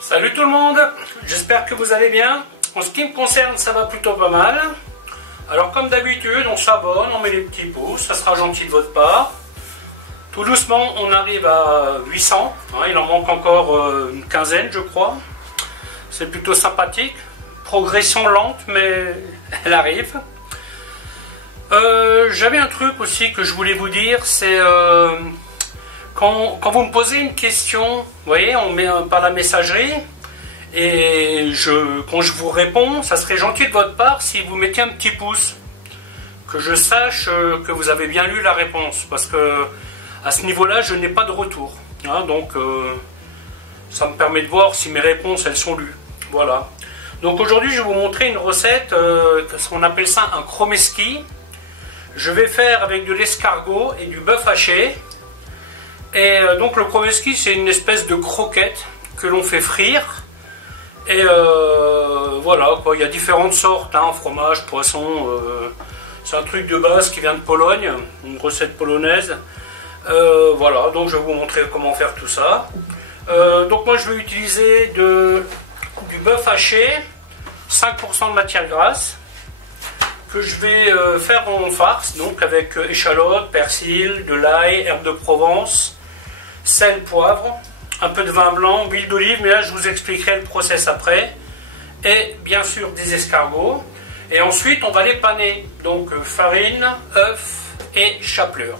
Salut tout le monde, j'espère que vous allez bien. En ce qui me concerne, ça va plutôt pas mal. Alors comme d'habitude, on s'abonne, on met les petits pouces, ça sera gentil de votre part. Tout doucement, on arrive à 800, il en manque encore une quinzaine je crois. C'est plutôt sympathique, progression lente mais elle arrive. J'avais un truc aussi que je voulais vous dire, c'est quand vous me posez une question, vous voyez, on met par la messagerie, et quand je vous réponds, ça serait gentil de votre part si vous mettiez un petit pouce, que je sache que vous avez bien lu la réponse, parce que à ce niveau-là, je n'ai pas de retour, donc ça me permet de voir si mes réponses elles sont lues. Voilà. Donc aujourd'hui, je vais vous montrer une recette, on appelle ça un chromeski. Je vais faire avec de l'escargot et du bœuf haché. Et donc le chromeski, c'est une espèce de croquette que l'on fait frire. Et voilà, quoi. Il y a différentes sortes, fromage, poisson. C'est un truc de base qui vient de Pologne, une recette polonaise. Voilà, donc je vais vous montrer comment faire tout ça. Donc moi je vais utiliser du bœuf haché, 5% de matière grasse, que je vais faire en farce, donc avec échalotes, persil, de l'ail, herbes de Provence, sel, poivre, un peu de vin blanc, huile d'olive, mais là je vous expliquerai le process après, et bien sûr des escargots, et ensuite on va les paner, donc farine, œuf et chapelure.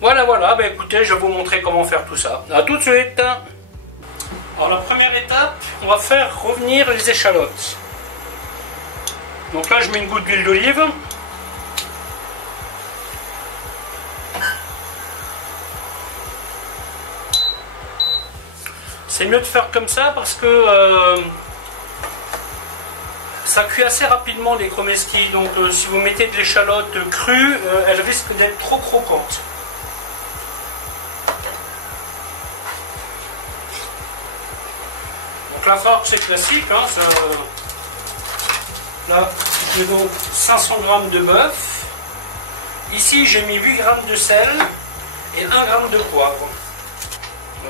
Voilà, ben écoutez, je vais vous montrer comment faire tout ça. A tout de suite. Alors la première étape, on va faire revenir les échalotes. Donc là je mets une goutte d'huile d'olive. C'est mieux de faire comme ça parce que ça cuit assez rapidement les chromeski. Donc si vous mettez de l'échalote crue, elle risque d'être trop croquante. Donc la farce c'est classique. Là j'ai donc 500 g de bœuf. Ici j'ai mis 8 g de sel et 1 g de poivre.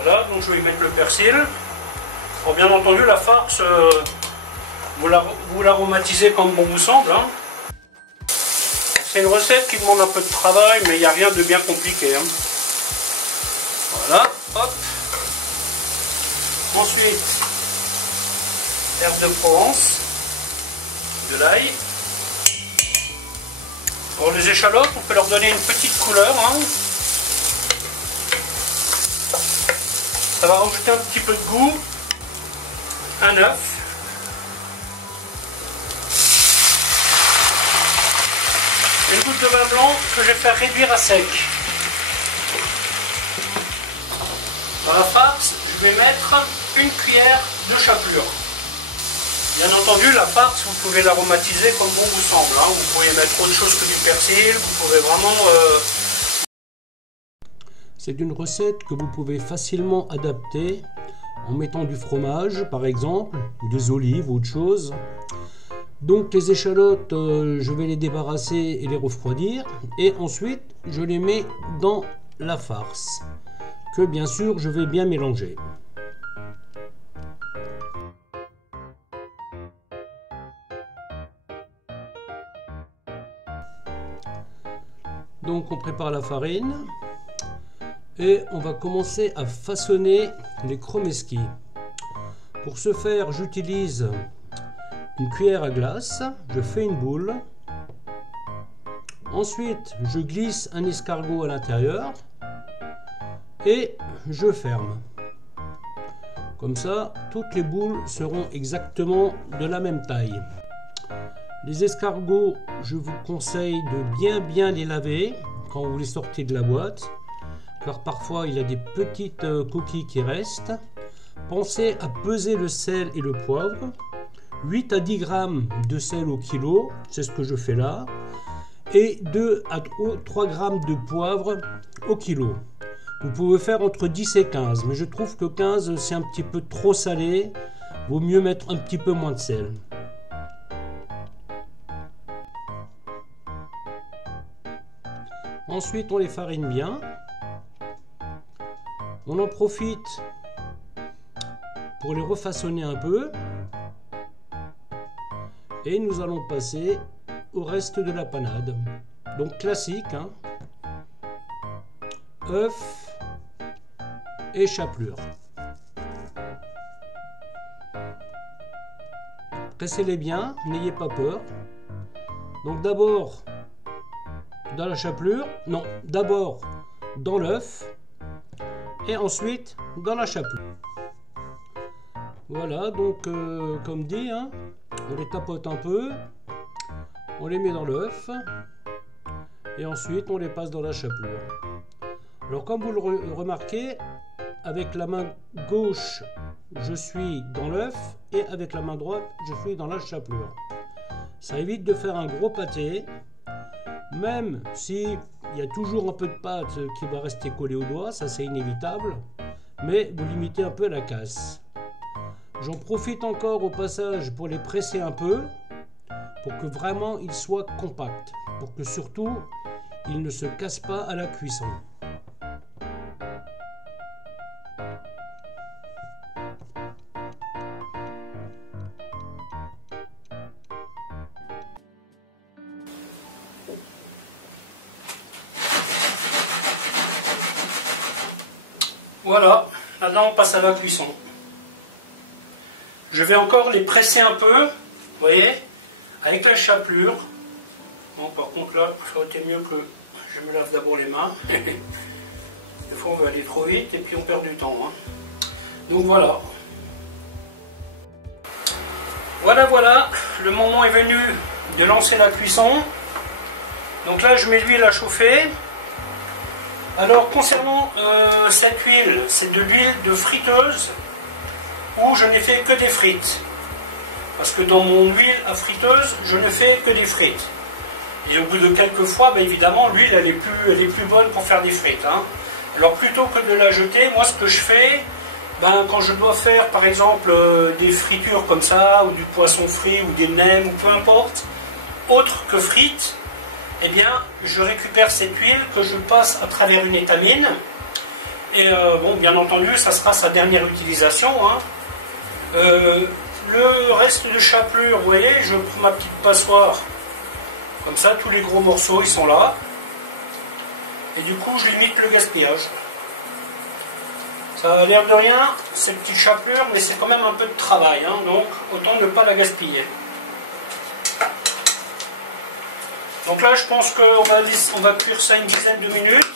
Voilà, donc je vais y mettre le persil. Alors bien entendu la farce, vous l'aromatisez comme bon vous semble. C'est une recette qui demande un peu de travail, mais il n'y a rien de bien compliqué. Voilà, hop. Ensuite, herbes de Provence, de l'ail. Alors les échalotes, on peut leur donner une petite couleur. Ça va rajouter un petit peu de goût, un œuf, une goutte de vin blanc que je vais faire réduire à sec. Dans la farce, je vais mettre une cuillère de chapelure. Bien entendu, la farce, vous pouvez l'aromatiser comme bon vous semble. Vous pouvez mettre autre chose que du persil, vous pouvez vraiment... C'est une recette que vous pouvez facilement adapter en mettant du fromage par exemple, ou des olives ou autre chose. Donc les échalotes, je vais les débarrasser et les refroidir. Et ensuite, je les mets dans la farce, que bien sûr je vais bien mélanger. Donc on prépare la farine. Et on va commencer à façonner les chromeski. Pour ce faire, j'utilise une cuillère à glace, je fais une boule. Ensuite, je glisse un escargot à l'intérieur et je ferme. Comme ça, toutes les boules seront exactement de la même taille. Les escargots, je vous conseille de bien les laver quand vous les sortez de la boîte, car parfois il y a des petites coquilles qui restent. Pensez à peser le sel et le poivre. 8 à 10 grammes de sel au kilo, c'est ce que je fais là, et 2 à 3 grammes de poivre au kilo. Vous pouvez faire entre 10 et 15, mais je trouve que 15 c'est un petit peu trop salé, vaut mieux mettre un petit peu moins de sel. Ensuite on les farine bien. On en profite pour les refaçonner un peu. Et nous allons passer au reste de la panade. Donc classique, hein. Œuf et chapelure. Pressez-les bien, n'ayez pas peur. Donc d'abord dans la chapelure, non, d'abord dans l'œuf et ensuite dans la chapelure. Voilà, donc comme dit, hein, on les tapote un peu, on les met dans l'œuf et ensuite on les passe dans la chapelure. Alors comme vous le remarquez, avec la main gauche je suis dans l'œuf et avec la main droite je suis dans la chapelure. Ça évite de faire un gros pâté, même si il y a toujours un peu de pâte qui va rester collée au doigt, ça c'est inévitable, mais vous limitez un peu la casse. J'en profite encore au passage pour les presser un peu, pour que vraiment ils soient compacts, pour que surtout ils ne se cassent pas à la cuisson. Voilà, maintenant on passe à la cuisson. Je vais encore les presser un peu, vous voyez, avec la chapelure. Bon, par contre là, ça aurait été mieux que je me lave d'abord les mains. Des fois on va aller trop vite et puis on perd du temps. Hein. Donc voilà. Voilà, le moment est venu de lancer la cuisson. Donc là je mets l'huile à chauffer. Alors concernant cette huile, c'est de l'huile de friteuse où je n'ai fait que des frites. Parce que dans mon huile à friteuse, je ne fais que des frites. Et au bout de quelques fois, ben évidemment, l'huile elle est plus bonne pour faire des frites. Hein. Alors plutôt que de la jeter, moi ce que je fais, ben, quand je dois faire par exemple des fritures comme ça, ou du poisson frit, ou des nems, ou peu importe, autre que frites, eh bien, je récupère cette huile que je passe à travers une étamine. Et bon, bien entendu, ça sera sa dernière utilisation. Hein. Le reste de chapelure, vous voyez, je prends ma petite passoire. Comme ça, tous les gros morceaux, ils sont là. Et du coup, je limite le gaspillage. Ça a l'air de rien, cette petite chapelure, mais c'est quand même un peu de travail. Hein, donc, autant ne pas la gaspiller. Donc là, je pense qu'on va cuire ça une dizaine de minutes.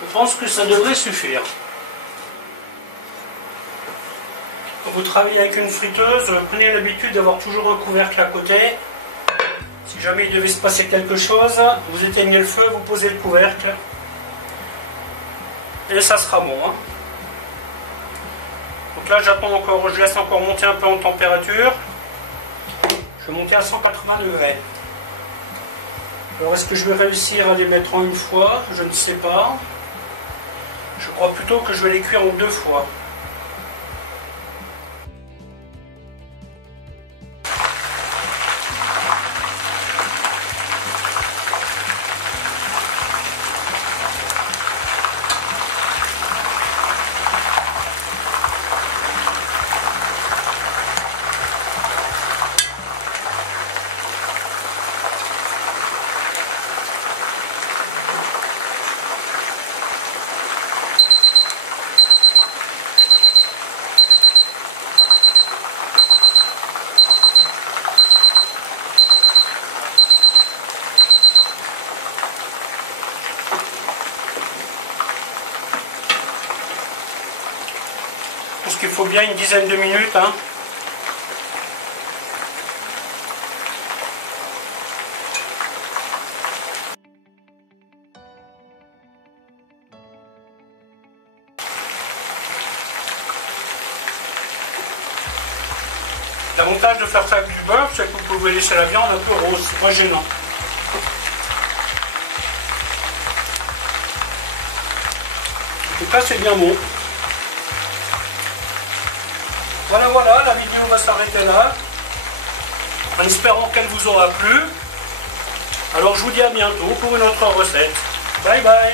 Je pense que ça devrait suffire. Quand vous travaillez avec une friteuse, prenez l'habitude d'avoir toujours un couvercle à côté. Si jamais il devait se passer quelque chose, vous éteignez le feu, vous posez le couvercle. Et ça sera bon. Hein. Donc là, j'attends encore, je laisse encore monter un peu en température. Je vais monter à 180 degrés. Alors est-ce que je vais réussir à les mettre en une fois? Je ne sais pas. Je crois plutôt que je vais les cuire en 2 fois. Parce qu'il faut bien une dizaine de minutes. Hein. L'avantage de faire ça avec du beurre, c'est que vous pouvez laisser la viande un peu rose, c'est pas gênant. En tout cas, c'est bien bon. Voilà, la vidéo va s'arrêter là, en espérant qu'elle vous aura plu. Alors je vous dis à bientôt pour une autre recette. Bye bye.